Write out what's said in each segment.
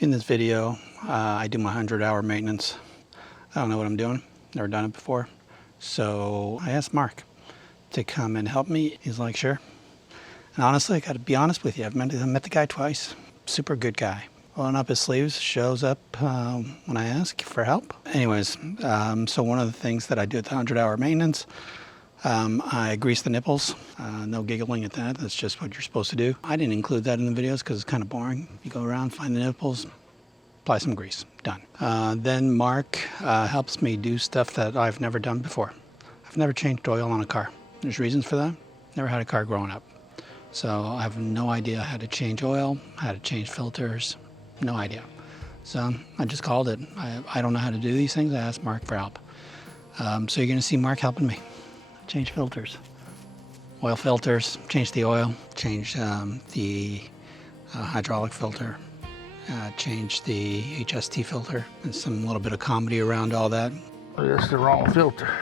In this video, I do my 100-hour maintenance. I don't know what I'm doing, never done it before. So I asked Mark to come and help me. He's like, sure. And honestly, I gotta be honest with you, I've met the guy twice. Super good guy. Rolling up his sleeves, shows up when I ask for help. Anyways, so one of the things that I do at the 100-hour maintenance, I grease the nipples. No giggling at that. That's just what you're supposed to do. I didn't include that in the videos because it's kind of boring. You go around, find the nipples, apply some grease. Done. Then Mark helps me do stuff that I've never done before. I've never changed oil on a car. There's reasons for that. Never had a car growing up. So I have no idea how to change oil, how to change filters. No idea. So I just called it. I don't know how to do these things. I asked Mark for help. So you're going to see Mark helping me. Change filters, oil filters, change the oil, change the hydraulic filter, change the HST filter, and some little bit of comedy around all that. That's the wrong filter.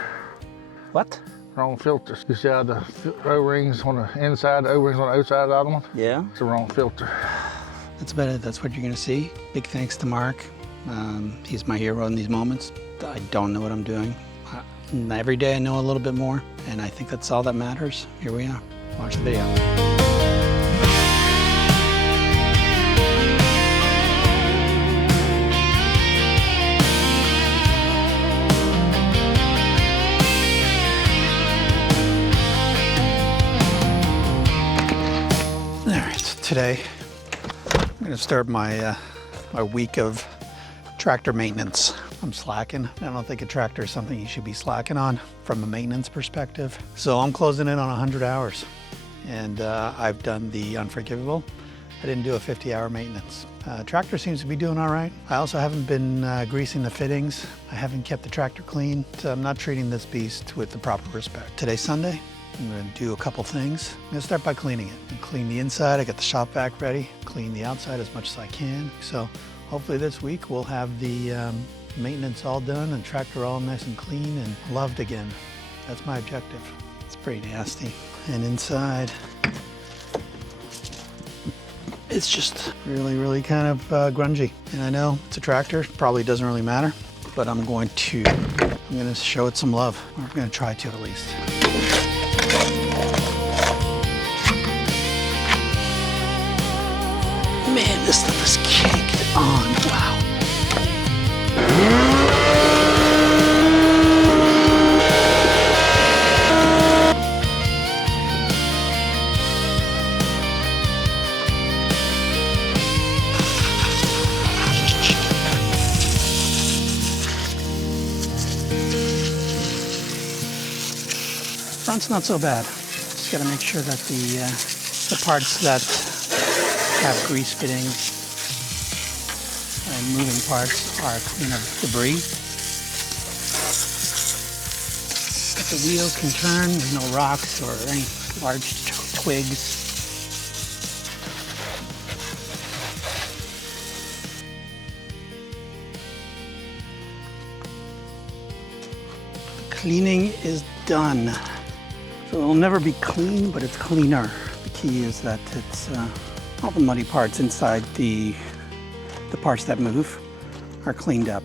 What? Wrong filter. You see how the O-rings on the inside, the O-rings on the outside of the other one? Yeah. It's the wrong filter. That's about it. That's what you're going to see. Big thanks to Mark. He's my hero in these moments. I don't know what I'm doing. Every day I know a little bit more, and I think that's all that matters. Here we are. Watch the video. All right, today I'm going to start my week of tractor maintenance. I'm slacking. I don't think a tractor is something you should be slacking on from a maintenance perspective. So I'm closing in on 100 hours, and I've done the unforgivable. I didn't do a 50-hour maintenance. Tractor seems to be doing all right. I also haven't been greasing the fittings. I haven't kept the tractor clean. So I'm not treating this beast with the proper respect. Today's Sunday. I'm going to do a couple things. I'm going to start by cleaning it. Clean the inside. I got the shop vac ready. Clean the outside as much as I can. So hopefully this week we'll have the maintenance all done and tractor all nice and clean and loved again. That's my objective. It's pretty nasty. And inside, it's just really kind of grungy. And I know it's a tractor, probably doesn't really matter, but I'm going to show it some love. Or I'm going to try to at least. Man, this stuff is caked on. Wow. Front's not so bad. Just got to make sure that the parts that have grease fittings and moving parts are clean of debris. But the wheels can turn, there's no rocks or any large twigs. Cleaning is done. So it'll never be clean, but it's cleaner. The key is that it's all the muddy parts inside the parts that move are cleaned up.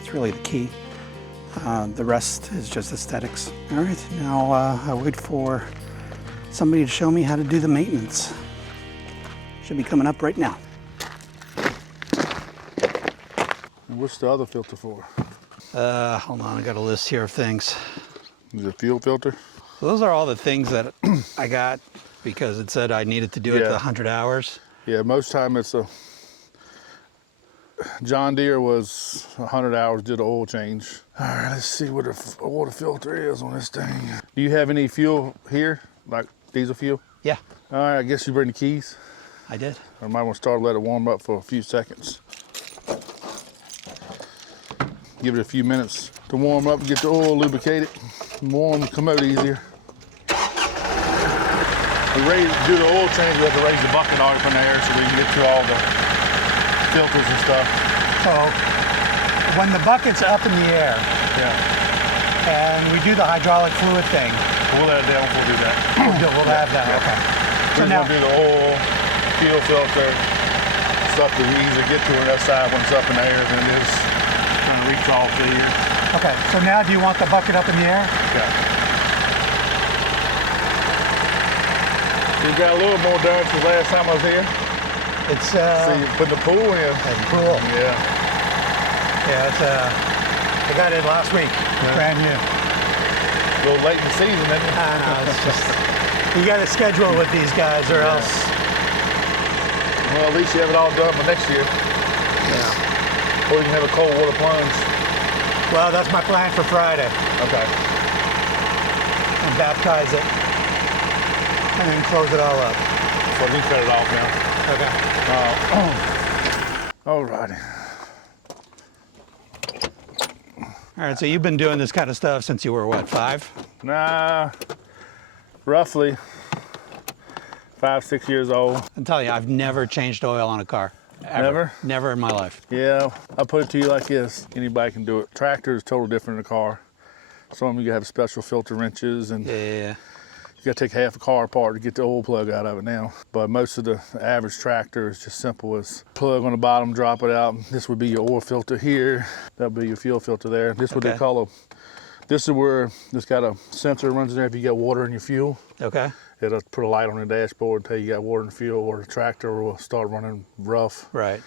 It's really the key. The rest is just aesthetics. All right, now I wait for somebody to show me how to do the maintenance. Should be coming up right now. What's the other filter for? Hold on, I got a list here of things. Is it a fuel filter? So those are all the things that I got because it said I needed to do it the 100 hours. Yeah, most time it's a John Deere was 100 hours, did an oil change. All right, let's see what the water filter is on this thing. Do you have any fuel here, like diesel fuel? Yeah. All right, I guess you bring the keys. I did. I might want to start, let it warm up for a few seconds. Give it a few minutes to warm up and get the oil lubricated. Warm, come out easier. We're ready to do the oil change. We have to raise the bucket out up in there so we can get to all the filters and stuff. So when the bucket's up in the air, and we do the hydraulic fluid thing. We'll let it down before we do that. We'll have that, okay. So now we'll do the oil, fuel filter, stuff to easily get to that side when it's up in the air than it is trying to reach off the ear. Okay, so now do you want the bucket up in the air? Yeah. You got a little more done since last time I was here. It's See, you put the pool in. That's cool. Yeah. Yeah, it's I got it last week. Brand new. A little late in the season, isn't it? I know, it's just you got to schedule with these guys, or else. Well, at least you have it all done for next year. Yeah. Or you can have a cold water plunge. Well, that's my plan for Friday. Okay. And baptize it, and then close it all up. So you cut it off now. Okay. Alrighty. All right, so you've been doing this kind of stuff since you were, what, 5? Nah, roughly 5, 6 years old. I'm telling you, I've never changed oil on a car. Ever. Never? Never in my life. Yeah, I put it to you like this. Anybody can do it. Tractor is totally different than a car. Some of them you have special filter wrenches and Yeah. you gotta take half a car apart to get the oil plug out of it now. But most of the average tractor is just simple as plug on the bottom, drop it out. This would be your oil filter here. That would be your fuel filter there. This is what they call this is where it's got a sensor runs in there if you got water in your fuel. Okay. It'll put a light on the dashboard until you got water in the fuel, or the tractor will start running rough. Right.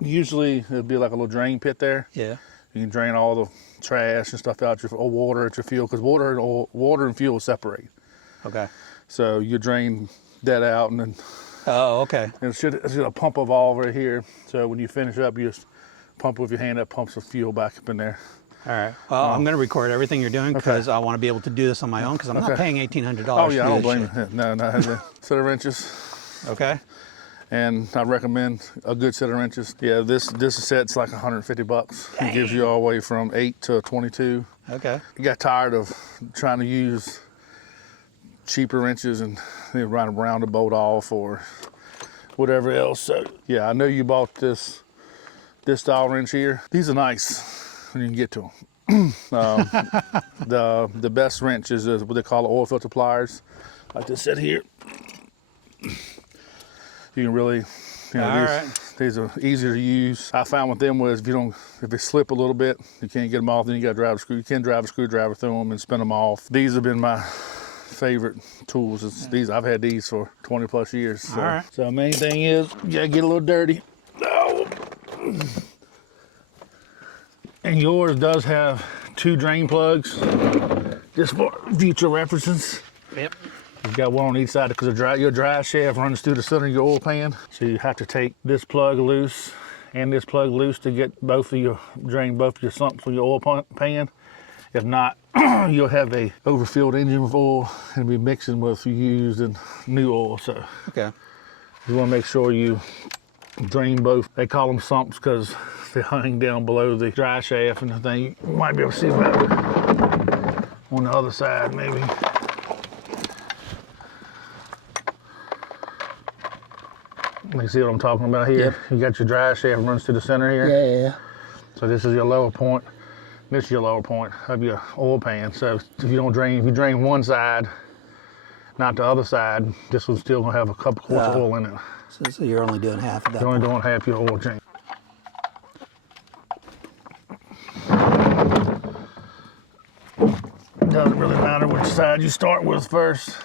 Usually it'll be like a little drain pit there. Yeah. You can drain all the trash and stuff out your water at your fuel, because water and fuel separate. Okay. So you drain that out, and then Oh, okay. it's just a pump of valve right here. So when you finish up, you just pump with your hand, that pumps the fuel back up in there. All right. Well, I'm going to record everything you're doing because I want to be able to do this on my own because I'm not paying $1,800. Oh yeah, I don't to do blame this you. No, set of wrenches. shit. Okay. And I recommend a good set of wrenches. Yeah, this set's like $150. It gives you all the way from 8 to 22. Okay. I got tired of trying to use cheaper wrenches and then run around the bolt off or whatever else. So yeah, I know you bought this style wrench here. These are nice when you can get to them. The best wrench is what they call oil filter pliers, like this set here. You can really, these are easier to use. I found with them was if they slip a little bit, you can't get them off, then you got to drive a screw. You can drive a screwdriver through them and spin them off. These have been my favorite tools. I've had these for 20 plus years. So, all right. So the main thing is you gotta get a little dirty. Oh. And yours does have 2 drain plugs, just for future references. Yep. You've got one on each side because your drive shaft runs through the center of your oil pan. So you have to take this plug loose and this plug loose to get drain both of your sumps on your oil pan. If not, you'll have a overfilled engine with oil and be mixing with used and new oil. So Okay. you want to make sure you drain both. They call them sumps because they hang down below the drive shaft and the thing. You might be able to see better on the other side, maybe. You see what I'm talking about here? Yep. You got your drive shaft runs to the center here. Yeah. So this is your lower point. This is your lower point of your oil pan. So if you drain one side, not the other side, this one's still gonna have a couple quarts of oil in it. So you're only doing half of that. You're only doing half your oil change. Doesn't really matter which side you start with first.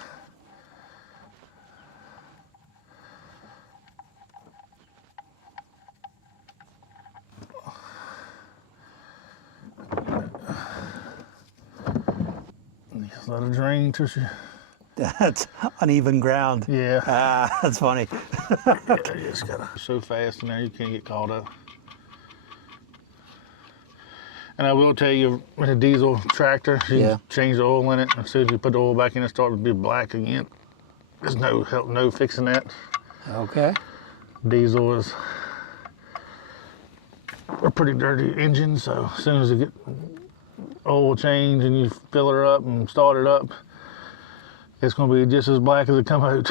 Just let it drain till she... That's uneven ground. Yeah. Ah, that's funny. Yeah, you just gotta so fast in there you can't get caught up. And I will tell you, with a diesel tractor, you can change the oil in it. As soon as you put the oil back in, it starts to be black again. There's no help, no fixing that. Okay. Diesel is a pretty dirty engine, so as soon as you get oil change and you fill her up and start it up, it's gonna be just as black as it come out.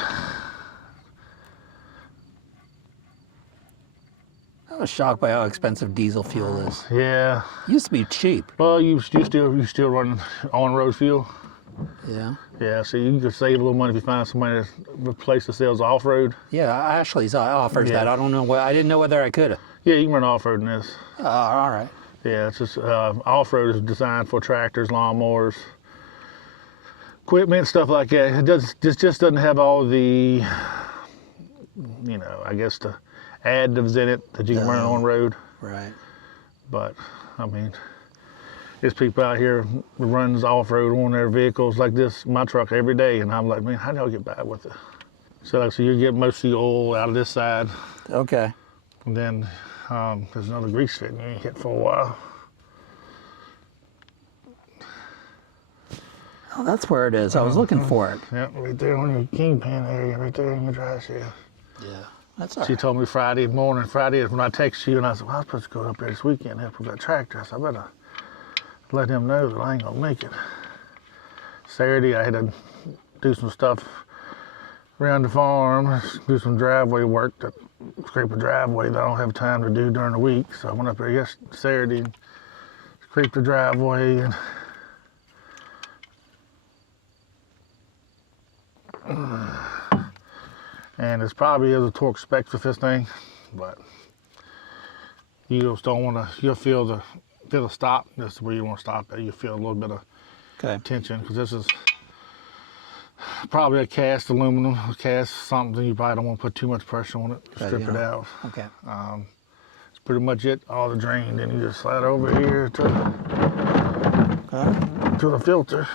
I was shocked by how expensive diesel fuel is. Yeah. Used to be cheap. Well, you still run on-road fuel. Yeah. Yeah, so you can save a little money if you find somebody to replace the sales off-road. Yeah, Ashley's offers Yeah. that. I don't know I didn't know whether I could. Yeah, you can run off-road in this. All right. Yeah, it's just off-road is designed for tractors, lawnmowers, equipment, stuff like that. Just doesn't have all the, I guess the additives in it that you can run on road. Right. But I mean, there's people out here who runs off-road on their vehicles like this, my truck every day, and I'm like, man, how do y'all get by with it? So you get most of the oil out of this side, Okay. and then there's another grease fitting you ain't hit for a while. Oh, that's where it is. I was looking for it. Yeah, right there on your kingpin area, right there in your drive shaft. Yeah. That's all She right. told me Friday morning, when I texted you, and I said, well, I was supposed to go up there this weekend and help with that tractor. I said, I better let him know that I ain't gonna make it. Saturday, I had to do some stuff around the farm, do some driveway work, to scrape a driveway that I don't have time to do during the week. So I went up there Saturday and scraped the driveway, and it's probably is a torque spec for this thing, but you just don't want to. You'll feel the stop. That's where you want to stop at. You feel a little bit of tension because this is probably a cast aluminum, a cast something. You probably don't want to put too much pressure on it. Strip it out. Okay. It's pretty much it. All the drain. Then you just slide over here to the filter.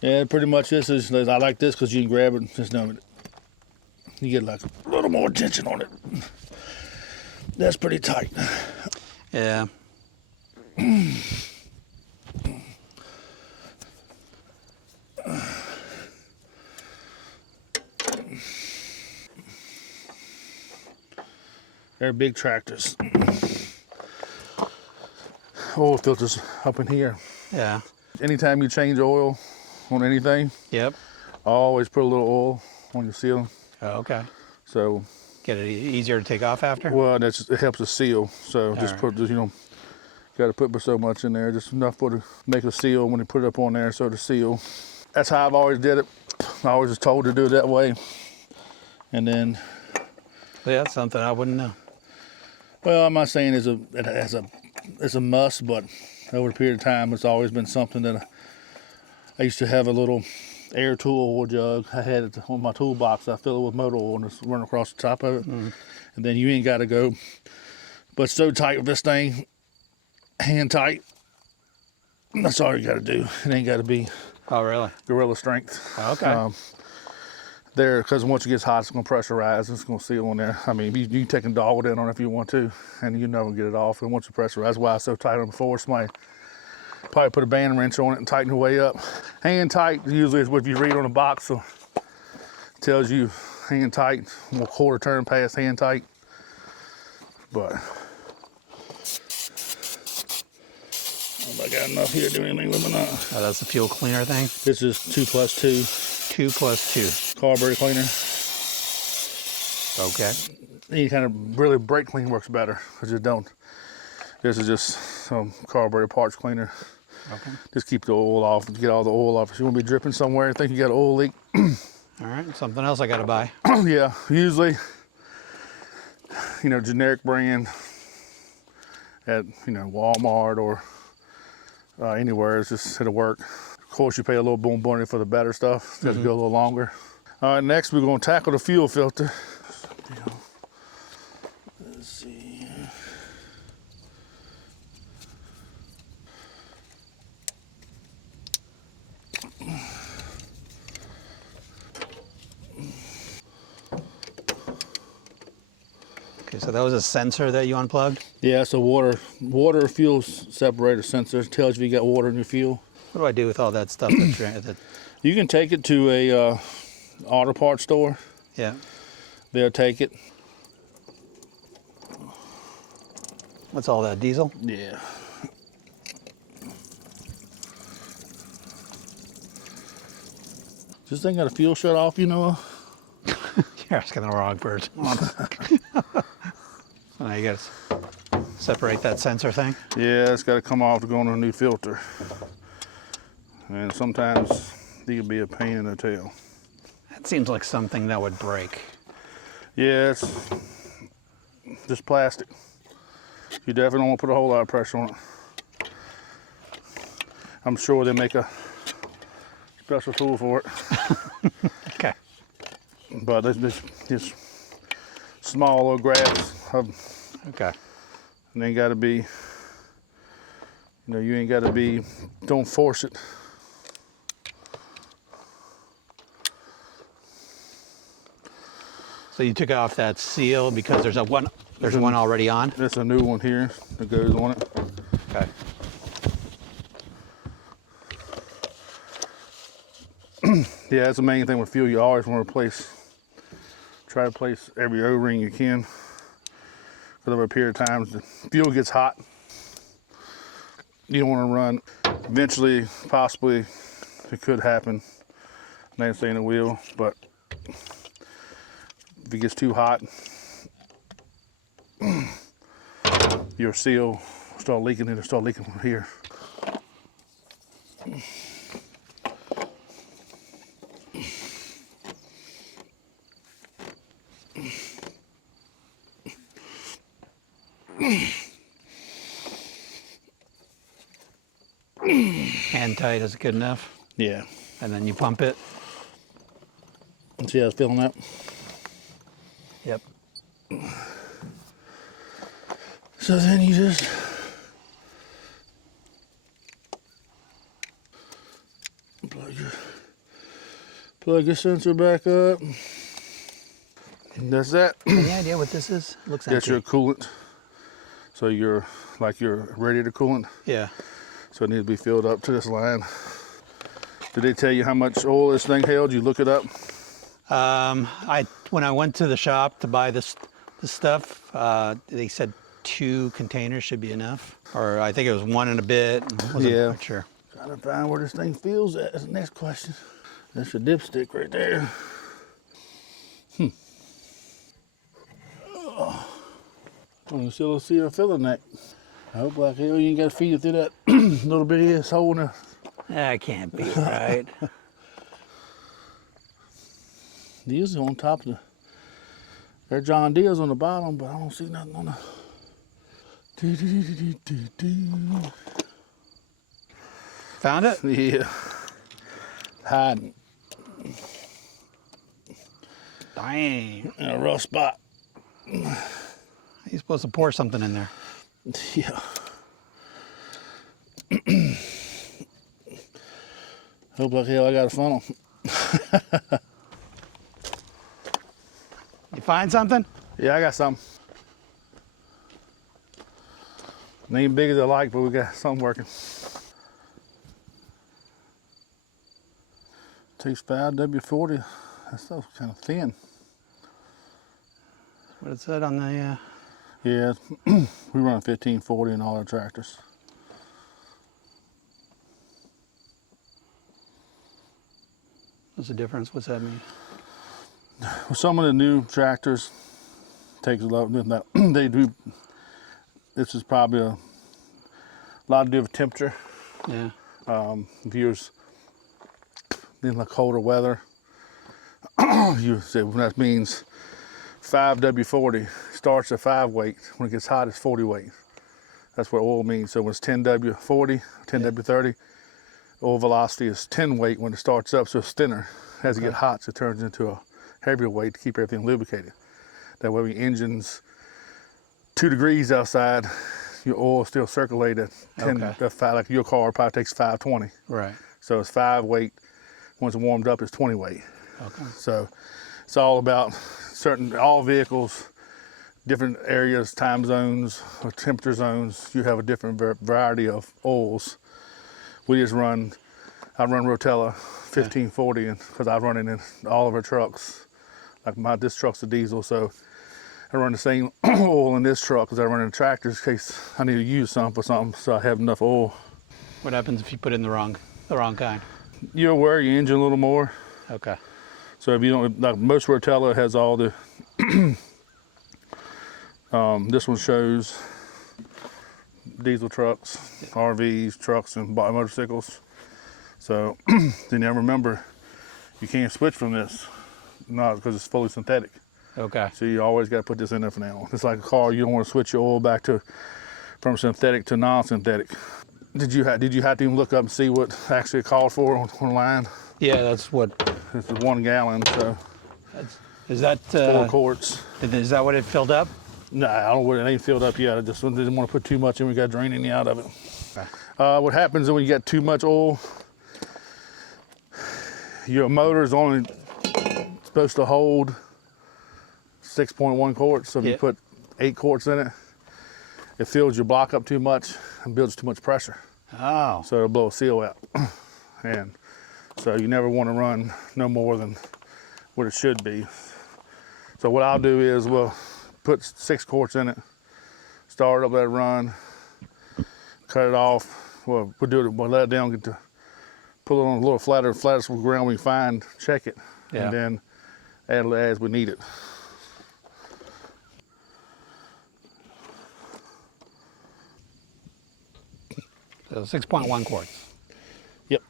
Yeah, pretty much this is, I like this because you can grab it, just know it. You get like a little more tension on it. That's pretty tight. Yeah. They're big tractors. Oil filters up in here. Yeah. Anytime you change oil on anything, Yep. I always put a little oil on your seal. Oh, okay. So, Get it easier to take off after? well, it helps the seal. So just right. put, got to put so much in there, just enough to make a seal when you put it up on there. So the seal. That's how I've always did it. I always was told to do it that way. And then, Yeah, that's something I wouldn't know. well, I'm not saying it's a must, but over a period of time, it's always been something that I used to have a little air tool oil jug. I had it on my toolbox. I fill it with motor oil and just run across the top of it. And then you ain't got to go. But it's so tight with this thing, hand tight. That's all you got to do. It ain't got to be Oh, really? gorilla strength. Okay. Because once it gets hot, it's going to pressurize. It's going to seal on there. I mean, you can take a dog in on it if you want to, and you never get it off. And once you pressurize, that's why it's so tight on the floor. Somebody probably put a band wrench on it and tighten the way up. Hand tight usually is what you read on the box. So it tells you hand tight, a quarter turn past hand tight. But I got enough here to do anything with it or not. Oh, that's the fuel cleaner thing? This is 2+2 2 plus 2. carburetor cleaner. Okay. Any kind of really brake clean works better because you don't. This is just some carburetor parts cleaner. Okay. Just keep the oil off, get all the oil off. If you want to be dripping somewhere and think you got an oil leak, All right. Something else I got to buy. yeah, usually, generic brand at, Walmart or anywhere, it'll work. Of course, you pay a little more money for the better stuff. It's got to go a little longer. All right, next we're going to tackle the fuel filter. Let's see. Okay, so that was a sensor that you unplugged? Yeah, it's a water fuel separator sensor. It tells you if you got water in your fuel. What do I do with all that stuff? that You can take it to a auto parts store. Yeah. They'll take it. What's all that, diesel? Yeah. This thing got a fuel shut off, You're asking the wrong person. So now you gotta separate that sensor thing. Yeah, it's got to come off to go on a new filter. And sometimes it can be a pain in the tail. That seems like something that would break. Yeah, it's just plastic. You definitely don't want to put a whole lot of pressure on it. I'm sure they make a special tool for it. Okay. But it's just small little grabs. Okay. And they got to be, you ain't got to be, don't force it. So you took off that seal because there's one already on? There's a new one here that goes on it. Okay. Yeah, that's the main thing with fuel. You always want to try to replace every O-ring you can. Because over a period of time, the fuel gets hot. You don't want to run. Eventually, possibly, it could happen. I'm not saying it will, but if it gets too hot, your seal will start leaking. It'll start leaking from here. Hand tight, is it good enough? Yeah. And then you pump it? See how it's filling up? Yep. So then you just plug your sensor back up. And that's that. Any idea what this is? It looks That's empty. your coolant. So your radiator coolant. Yeah. So it needs to be filled up to this line. Did they tell you how much oil this thing held? You look it up? When I went to the shop to buy this stuff, they said 2 containers should be enough. Or I think it was 1 and a bit. Wasn't Yeah. quite sure. Trying to find where this thing feels at is the next question. That's your dipstick right there. You still see a filling that. I hope like hell you ain't got to feed it through that little bitty ass hole in the. That can't be right. These are on top of the. They're John Deere's on the bottom, but I don't see nothing on the. Found it? Yeah. Hiding Dang. in a rough spot. You're supposed to pour something in there. Yeah. Hope like hell I got a funnel. You find something? Yeah, I got some. Ain't big as I like, but we got something working. Takes 5W40. That stuff's kind of thin. What it said on the, Yeah, we run 1540 in all our tractors. what's the difference? What's that mean? Well, some of the new tractors takes a lot. They do. This is probably a lot to do with temperature. Yeah. If you're in like colder weather, you say well, that means 5W40 starts at 5 weight. When it gets hot, it's 40 weight. That's what oil means. So when it's 10W40, 10W30, oil velocity is 10 weight when it starts up, so it's thinner. As it gets hot, so it turns into a heavier weight to keep everything lubricated. That way, when your engine's 2 degrees outside, your oil still circulate at 10. Okay. Like your car probably takes 520. Right. So it's 5 weight. Once it's warmed up, it's 20 weight. Okay. So it's all about all vehicles, different areas, time zones, or temperature zones. You have a different variety of oils. I run Rotella 1540 because I run it in all of our trucks. Like this truck's a diesel, so I run the same oil in this truck as I run in tractors in case I need to use some for something, so I have enough oil. What happens if you put in the wrong kind? You'll wear your engine a little more. Okay. So if you don't, like most Rotella has all the, this one shows diesel trucks, RVs, trucks, and motorcycles. So then you remember, you can't switch from this, not because it's fully synthetic. Okay. So you always got to put this in there for now. It's like a car, you don't want to switch your oil back from synthetic to non-synthetic. Did you have to even look up and see what actually it called for online? Yeah, that's what. It's 1 gallon, so Is that 4 quarts. Is that what it filled up? No, I don't know, it ain't filled up yet. I just didn't want to put too much in. We got to drain any out of it. Okay. What happens when you get too much oil, your motor is only supposed to hold 6.1 quarts. So if you put 8 quarts in it, it fills your block up too much and builds too much pressure. Oh. So it'll blow a seal out. And so you never want to run no more than what it should be. So what I'll do is we'll put 6 quarts in it, start up that run, cut it off. Well, we'll let it down, pull it on a little flattest ground we find, check it, and then add it as we need it. So 6.1 quarts. Yep.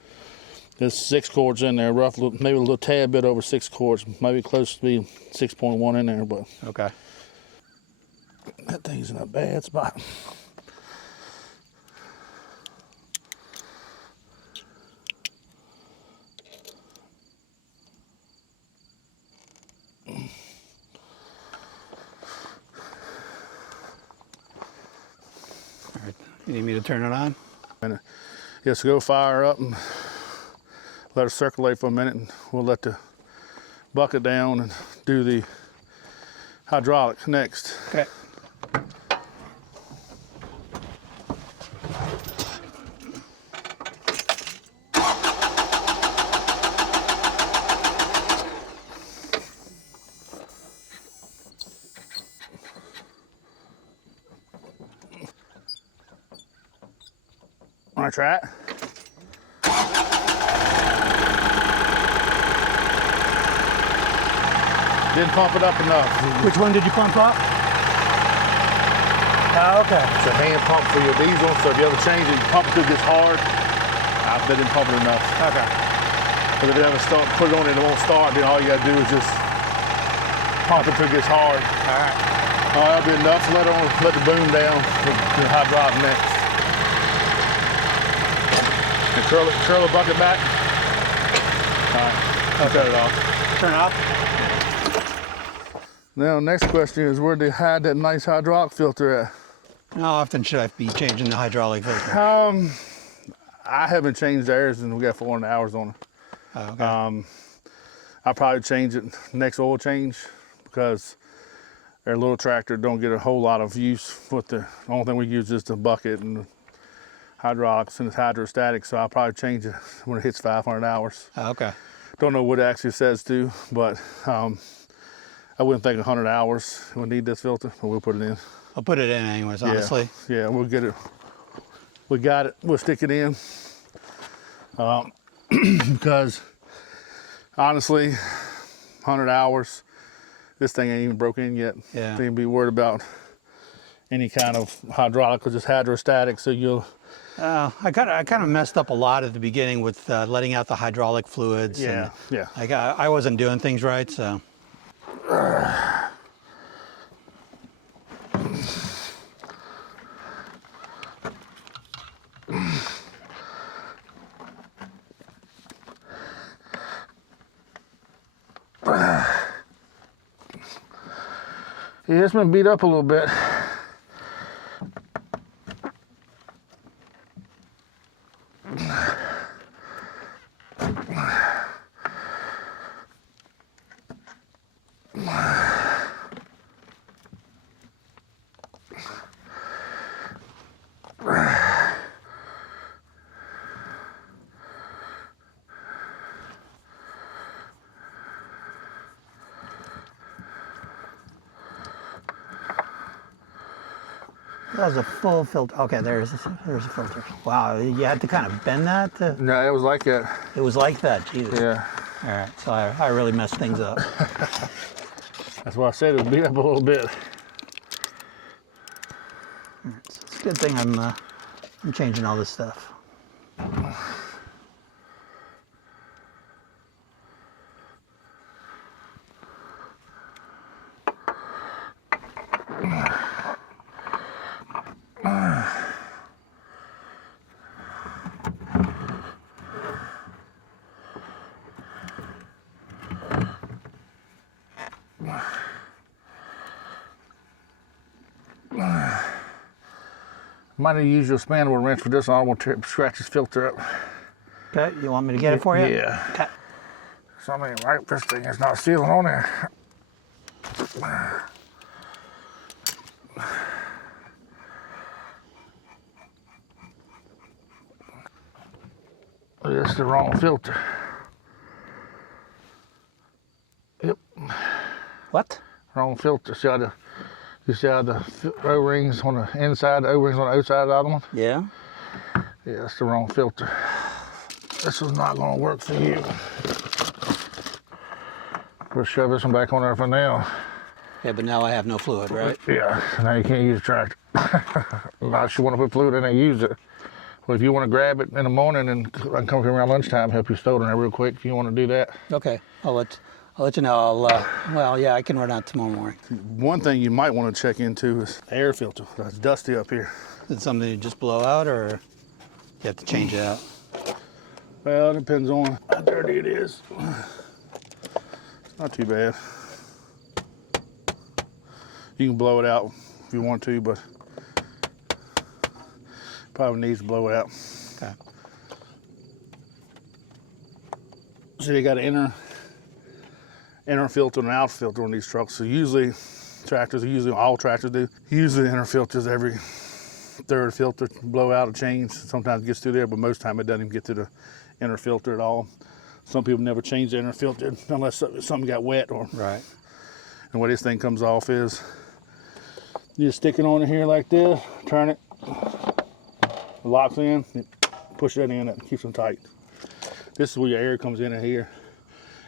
There's 6 quarts in there, roughly, maybe a little tad bit over 6 quarts, maybe close to be 6.1 in there, but. Okay. That thing's in a bad spot. All right. You need me to turn it on? And just go fire up and let it circulate for a minute, and we'll let the bucket down and do the hydraulic next. Okay. Want to try it? Didn't pump it up enough. Which one did you pump up? Oh, okay. It's a hand pump for your diesel, so if you ever change it, you pump it till it gets hard. I didn't pump it enough. Okay. But if you ever put it on and it won't start, then all you gotta do is just pump it till it gets hard. All right. That'll be enough. Let the boom down to the hydraulic next. And curl the bucket back. All right, I'll cut it off. Turn it off. Now, next question is where they hide that nice hydraulic filter at? How often should I be changing the hydraulic filter? I haven't changed theirs and we got 400 hours on it. Oh, okay. I'll probably change it next oil change because their little tractor don't get a whole lot of use with the only thing we use is the bucket and the hydraulics and it's hydrostatic, so I'll probably change it when it hits 500 hours. Oh, okay. Don't know what it actually says to, but I wouldn't think 100 hours we'll need this filter, but we'll put it in. I'll put it in anyways, honestly. Yeah, we'll get it. We got it. We'll stick it in. Because honestly, 100 hours, this thing ain't even broken in yet. Yeah. Don't even be worried about any kind of hydraulic because it's hydrostatic, so you'll. I kind of messed up a lot at the beginning with letting out the hydraulic fluids. Yeah, and, yeah. Like I wasn't doing things right, so. Yeah, it's been beat up a little bit. That was a full filter. Okay, there's a filter. Wow, you had to kind of bend that to. No, it was like that. It was like that. Jesus. Yeah. All right, so I really messed things up. That's why I said it would beat up a little bit. It's a good thing I'm changing all this stuff. Might need to use your expandable wrench for this one. I don't want to scratch this filter up. Okay, you want me to get it for you? Yeah. Okay. Something ain't right. This thing is not sealing on there. This is the wrong filter. Yep, What? wrong filter. You see how the O-rings on the inside, the O-rings on the outside of the other one? Yeah. Yeah, that's the wrong filter. This is not gonna work for you. We'll shove this one back on there for now. Yeah, but now I have no fluid, right? Yeah, now you can't use the tractor. Unless you want to put fluid in and use it. Well, if you want to grab it in the morning and I can come here around lunchtime, help you stow it in there real quick if you want to do that. Okay, I'll let you know. Well, yeah, I can run out tomorrow morning. One thing you might want to check into is the air filter. It's dusty up here. Is it something you just blow out, or you have to change it out? Well, it depends on how dirty it is. It's not too bad. You can blow it out if you want to, but probably needs to blow it out. Okay. So they got an inner filter and an outer filter on these trucks. So usually all tractors do. Usually the inner filters every third filter blow out or change. Sometimes it gets through there, but most of the time it doesn't even get to the inner filter at all. Some people never change the inner filter unless something got wet or. Right. And where this thing comes off is you just stick it on here like this, turn it, it locks in, push that in, that keeps them tight. This is where your air comes in here.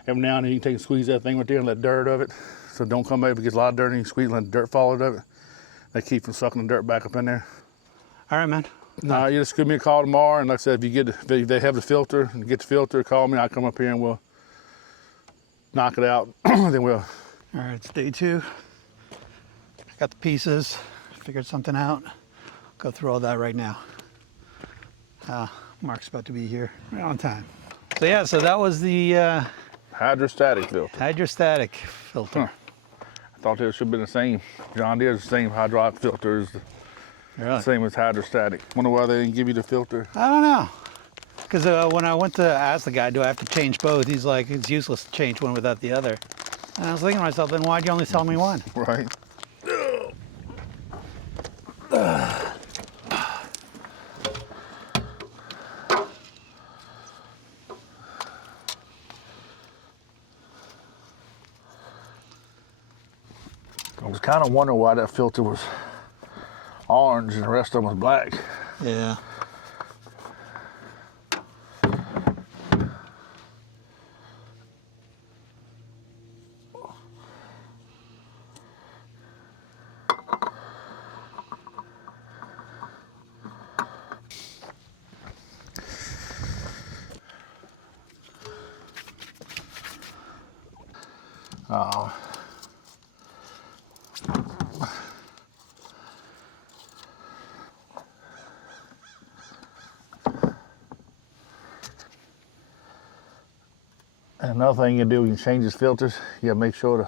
Every now and then you can take and squeeze that thing right there and let dirt of it. So don't come back if it gets a lot of dirt and you squeeze and let the dirt fall out of it. That keeps from sucking the dirt back up in there. All right, man. No, you just give me a call tomorrow, and like I said, if they have the filter and get the filter, call me. I'll come up here and we'll knock it out. Then we'll. All right, it's day 2. I got the pieces, figured something out. Go through all that right now. Mark's about to be here right on time. So yeah, so that was the Hydrostatic filter. hydrostatic filter. Huh. I thought it should have been the same. John Deere's the same hydraulic filter as the same as hydrostatic. Wonder why they didn't give you the filter. I don't know. Because when I went to ask the guy, do I have to change both? He's like, it's useless to change one without the other. And I was thinking to myself, then why'd you only sell me one? Right. I was kind of wondering why that filter was orange and the rest of them was black. Yeah. And another thing you do when you change these filters, you gotta make sure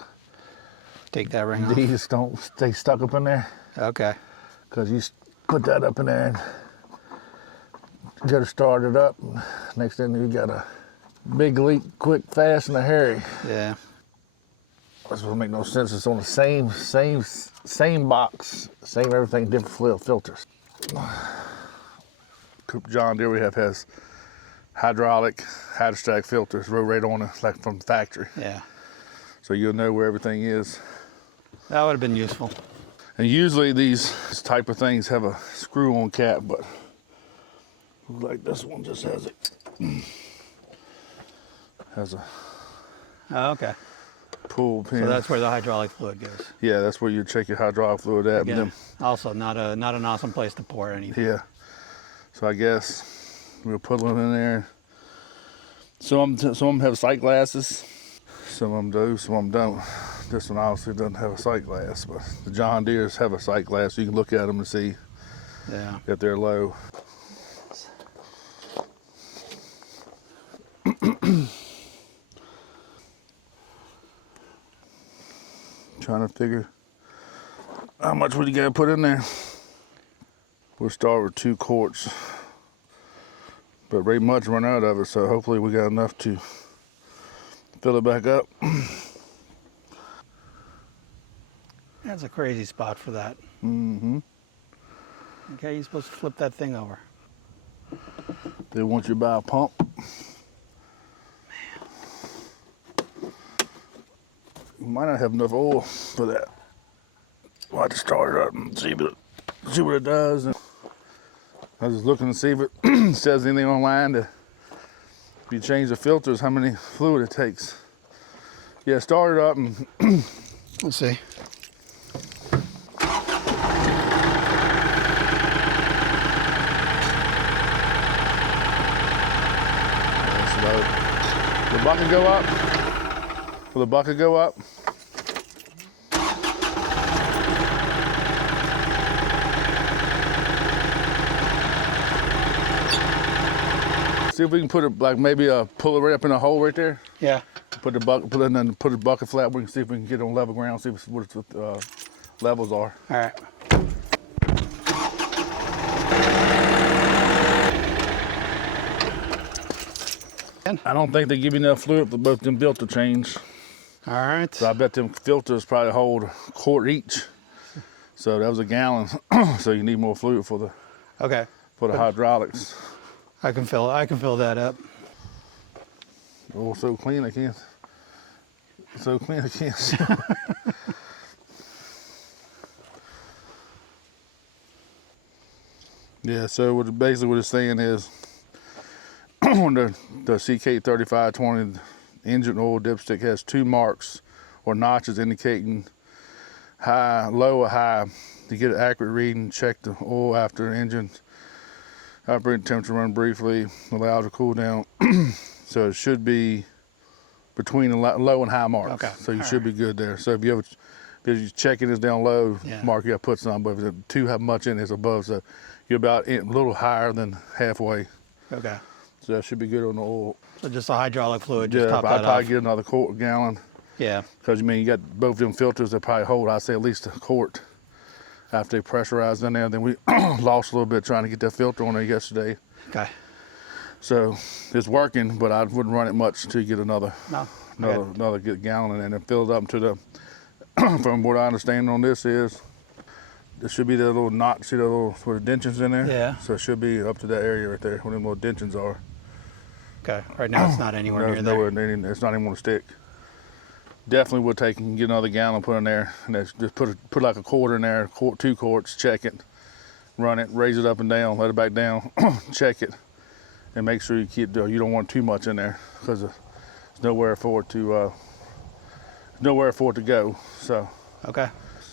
Take that ring the off. these don't stay stuck up in there. Okay. Because you put that up in there and you gotta start it up. Next thing you got a big leak quick, fast, and a hurry. Yeah. This doesn't make no sense. It's on the same box, same everything, different filters. John Deere we have has hydraulic, hydrostatic filters roll right on it, like from the factory. Yeah. So you'll know where everything is. That would have been useful. And usually these type of things have a screw-on cap, but like this one just has it. Has a Oh, okay. pull pin. So that's where the hydraulic fluid goes. Yeah, that's where you check your hydraulic fluid at. Again, And then, also not an awesome place to pour anything. yeah. So I guess we'll put them in there. Some of them have sight glasses. Some of them do, some of them don't. This one obviously doesn't have a sight glass, but the John Deere's have a sight glass, so you can look at them and see Yeah. if they're low. Trying to figure how much would you gotta put in there. We'll start with 2 quarts, but very much run out of it, so hopefully we got enough to fill it back up. That's a crazy spot for that. Mm-hmm. Okay, you're supposed to flip that thing over. They want you to buy a pump. You might not have enough oil for that. We'll have to start it up and see what it does. And I was just looking to see if it says anything online to, if you change the filters, how many fluid it takes. Yeah, start it up and We'll see. slow. Will the bucket go up? Will the bucket go up? See if we can put it like maybe pull it right up in a hole right there. Yeah. Put the bucket, put it in, and put the bucket flat. We can see if we can get it on level ground. See what its levels are. All right. I don't think they give you enough fluid for both them filter change. All right. So I bet them filters probably hold a quart each. So that was a gallon. So you need more fluid for the Okay. hydraulics. I can fill that up. Oh, so clean I can't. So clean I can't see. Yeah, so basically what it's saying is when the CK3520 engine oil dipstick has 2 marks or notches indicating high, low or high. To get an accurate reading, check the oil after engine operating temperature run briefly, allow it to cool down. So it should be between the low and high marks. Okay. So you should be good there. So if you're checking this down low, Yeah. mark, you got to put some, but if it's too much in, it's above. So you're about a little higher than halfway. Okay. So that should be good on the oil. So just the hydraulic fluid, just Yeah, top I'd that probably off. get another quart gallon. Yeah. Because you got both them filters that probably hold, I'd say at least a quart after they pressurized in there. Then we lost a little bit trying to get that filter on there yesterday. Okay. So it's working, but I wouldn't run it much until you get another good gallon in there and then fill it up to the, from what I understand on this is, there should be that little knot, see that little sort of dentions in there? Yeah. So it should be up to that area right there where them little dentions are. Okay. Right now it's not anywhere near there. Nowhere near, it's not even gonna stick. Definitely would take and get another gallon, put in there, and just put like a quart in there, 2 quarts, check it, run it, raise it up and down, let it back down, check it, and make sure you don't want too much in there because there's nowhere for it to go. So Okay.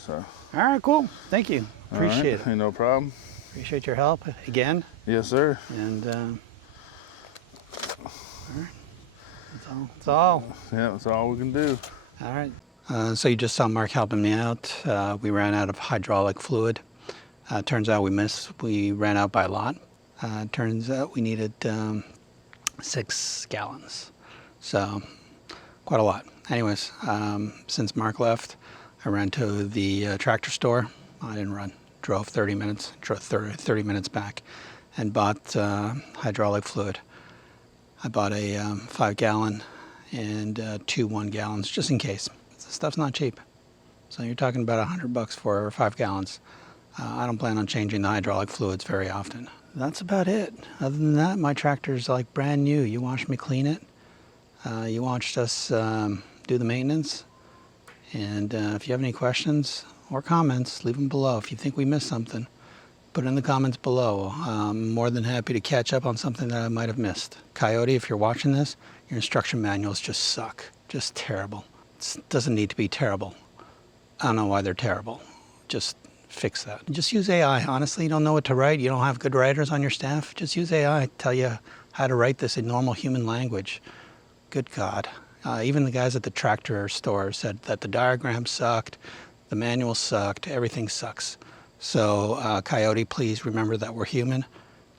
All right, cool. Thank you. Appreciate it. Ain't no problem. Appreciate your help again. Yes, sir. And all right. That's all. Yeah, that's all we can do. All right. So you just saw Mark helping me out. We ran out of hydraulic fluid. Turns out we ran out by a lot. Turns out we needed 6 gallons. So quite a lot. Anyways, since Mark left, I ran to the tractor store. I didn't run. Drove 30 minutes. Drove 30 minutes back and bought hydraulic fluid. I bought a 5-gallon and 2 1-gallons just in case. This stuff's not cheap. So you're talking about $100 for 5 gallons. I don't plan on changing the hydraulic fluids very often. That's about it. Other than that, my tractor's like brand new. You watched me clean it. You watched us do the maintenance. And if you have any questions or comments, leave them below. If you think we missed something, put it in the comments below. I'm more than happy to catch up on something that I might have missed. Coyote, if you're watching this, your instruction manuals just suck. Just terrible. It doesn't need to be terrible. I don't know why they're terrible. Just fix that. Just use AI. Honestly, you don't know what to write. You don't have good writers on your staff. Just use AI. Tell you how to write this in normal human language. Good God. Even the guys at the tractor store said that the diagram sucked, the manual sucked, everything sucks. So Kioti, please remember that we're human,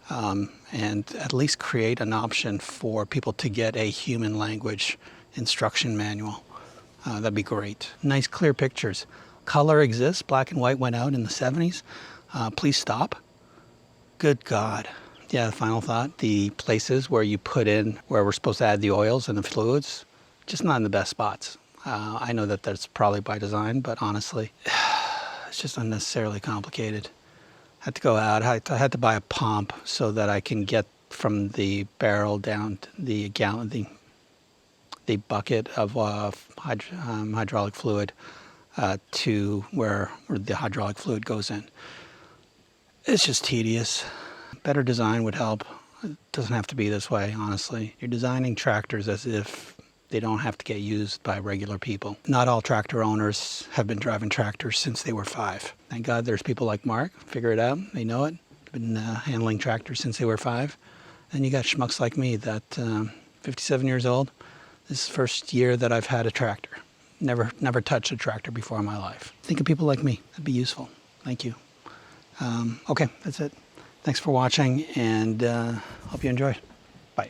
and at least create an option for people to get a human language instruction manual. That'd be great. Nice clear pictures. Color exists. Black and white went out in the 70s. Please stop. Good God. Yeah, the final thought, the places where you put in, where we're supposed to add the oils and the fluids, just not in the best spots. I know that that's probably by design, but honestly, it's just unnecessarily complicated. I had to go out, I had to buy a pump so that I can get from the barrel down to the gallon, the bucket of hydraulic fluid to where the hydraulic fluid goes in. It's just tedious. Better design would help. It doesn't have to be this way, honestly. You're designing tractors as if they don't have to get used by regular people. Not all tractor owners have been driving tractors since they were 5. Thank God there's people like Mark, figure it out, they know it, been handling tractors since they were 5. And you got schmucks like me that 57 years old, this is the first year that I've had a tractor. Never touched a tractor before in my life. Think of people like me, that'd be useful. Thank you. Okay, that's it. Thanks for watching, and hope you enjoyed.